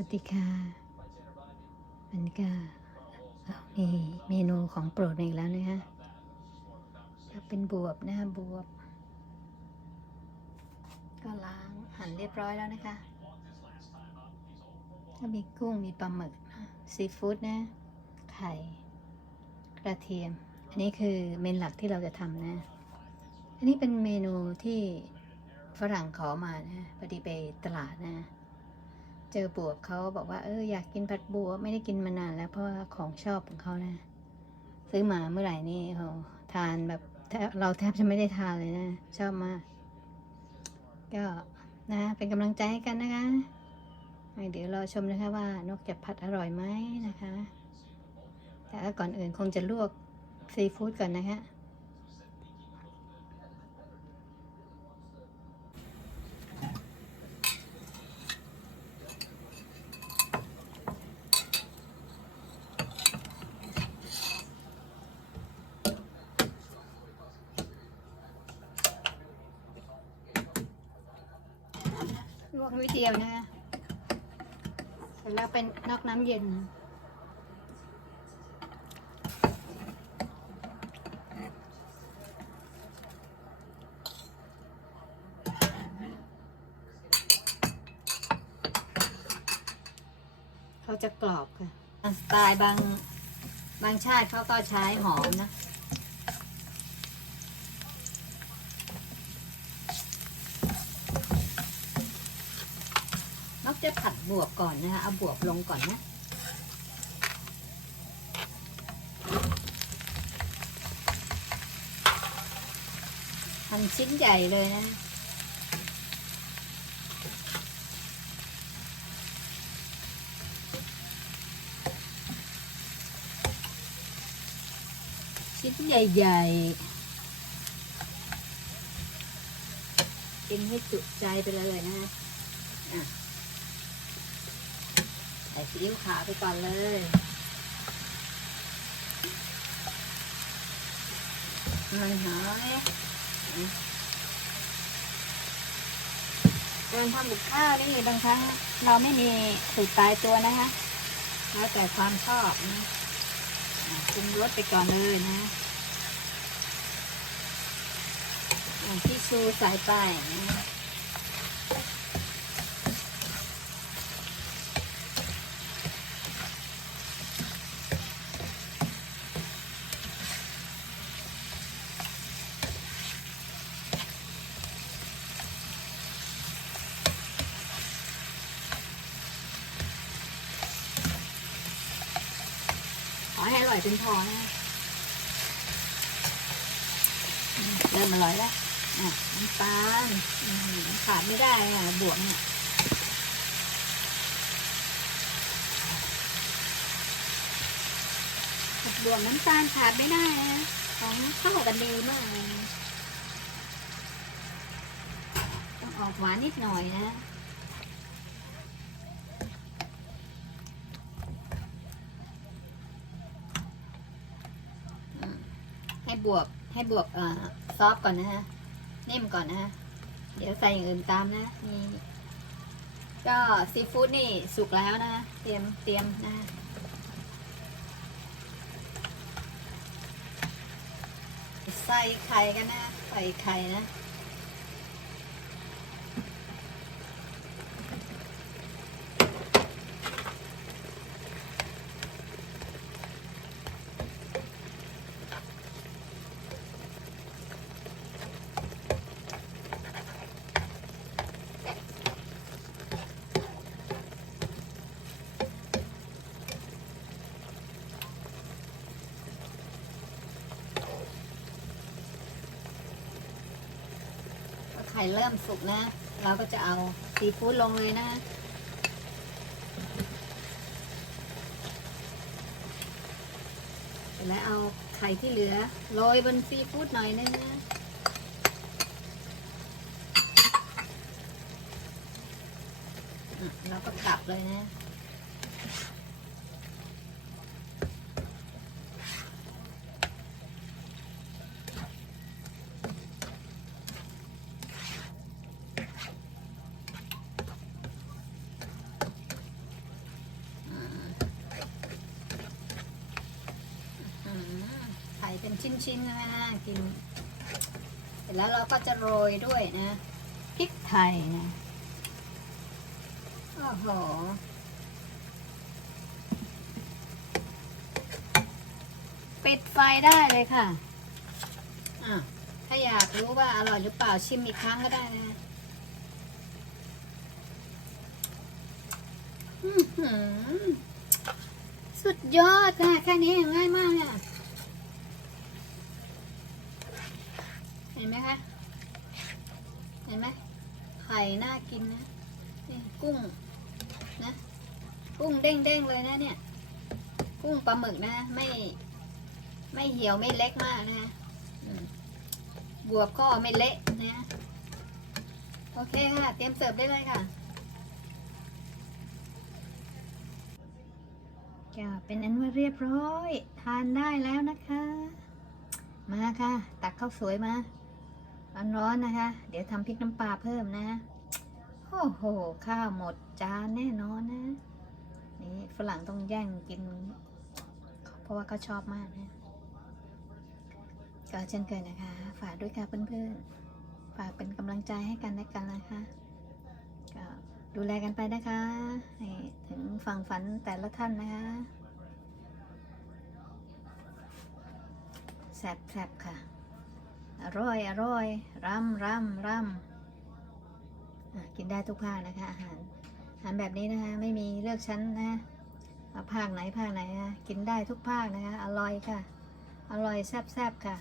วัสดีค่ะมันก็มีเมนูของโปรดอีกแล้วนะคะจะเป็นบวบนะคะบวบ ก็ล้างหั่นเรียบร้อยแล้วนะคะก็มีกุ้งมีปลาหมึกซีฟู้ดนะไข่กระเทียม อันนี้คือเมนหลักที่เราจะทำนะ อันนี้เป็นเมนูที่ฝรั่งขอมานะพอดีไปตลาดนะ เจอบวบเขาบอกว่าเอออยากกินผัดบวบไม่ได้กินมานานแล้วเพราะว่าของชอบของเขานะ ซื้อมาเมื่อไหร่นี่โหทานแบบเราแทบจะไม่ได้ทานเลยนะ ชอบมาก ก็นะเป็นกำลังใจให้กันนะคะ เดี๋ยวรอชมนะคะว่านกจะผัดอร่อยไหมนะคะ แต่ก่อนอื่นคงจะลวกซีฟู้ดก่อนนะคะ วกนิดเดียวนะคะเสร็จแล้วเป็นนอกน้ำเย็น เขาจะกรอบค่ะสไตล์บางบางชาติเขาก็ใช้หอมนะ มักจะผัดบวบก่อนนะคะ เอาบวบลงก่อนนะ ทำชิ้นใหญ่เลยนะชิ้นใหญ่ๆกินให้จุใจไปเลยนะอะ ส่ซีอิ๊วขาวไปก่อนเลยมันหอยการทำกับข้าวนี่บางครั้งเราไม่มีสูตรตายตัวนะคะแล้วแต่ความชอบนะปรุงรสไปก่อนเลยนะอะที่ชูใส่ไปนะ ให้อร่อยเป็นพอนะเริ่มอร่อยแล้วอะน้ำตาลขาดไม่ได้อะบวกเนี่ยบวกน้ำตาลขาดไม่ได้นะของเข้ากันดีมากเลยต้องออกหวานนิดหน่อยนะ บวกให้บวกเอ่อซอฟก่อนนะฮะนิ่มก่อนนะฮะเดี๋ยวใส่อย่างอื่นตามนะนี่ก็ซีฟู้ดนี่สุกแล้วนะเตรียมเตรียมนะฮะใส่ไข่กันนะใส่ไข่นะ ข่เริ่มสุกนะ เราก็จะเอาซีฟู้ดลงเลยนะ แล้วเอาไข่ที่เหลือโรยบนซีฟู้ดหน่อยนึงนะอะเราก็กลับเลยนะ อ ชิ้นๆนะกินเสร็จแล้วเราก็จะโรยด้วยนะพริกไทยนะโอ้โหปิดไฟได้เลยค่ะอะ ถ้าอยากรู้ว่าอร่อยหรือเปล่าชิมอีกครั้งก็ได้นะสุดยอดนะแค่นี้ง่ายมากเนี่ยเห็นไหมคะ เห็นไหมไข่น่ากินนะนี่กุ้งนะ กุ้งเด้งๆเลยนะเนี่ย กุ้งปลาหมึกนะ ไม่ ไม่เหี่ยวไม่เล็กมากนะบวบก็ไม่เละนะโอเคค่ะ เตรียมเสิร์ฟได้เลยค่ะก็เป็นอันว่าเรียบร้อย ทานได้แล้วนะคะ มาค่ะ ตักข้าวสวยมา ร้อนๆนะคะ เดี๋ยวทำพริกน้ำปลาเพิ่มนะโอ้โห ข้าวหมดจานแน่นอนนะ นี่ฝรั่งต้องแย่งกิน เพราะว่าเขาชอบมากนะ ก็เช่นเคยนะคะ ฝากด้วยค่ะเพื่อนๆ ฝากเป็นกำลังใจให้กันและกันนะคะ ก็ดูแลกันไปนะคะให้ถึงฝั่งฝันแต่ละท่านนะคะแซบๆค่ะ อร่อยอร่อยรำรำรำกินได้ทุกภาคนะคะ อาหารอาหารแบบนี้นะคะไม่มีเลือกชั้นนะภาคไหนภาคไหนนะกินได้ทุกภาคนะคะ อร่อยค่ะ อร่อยแซ่บๆค่ะ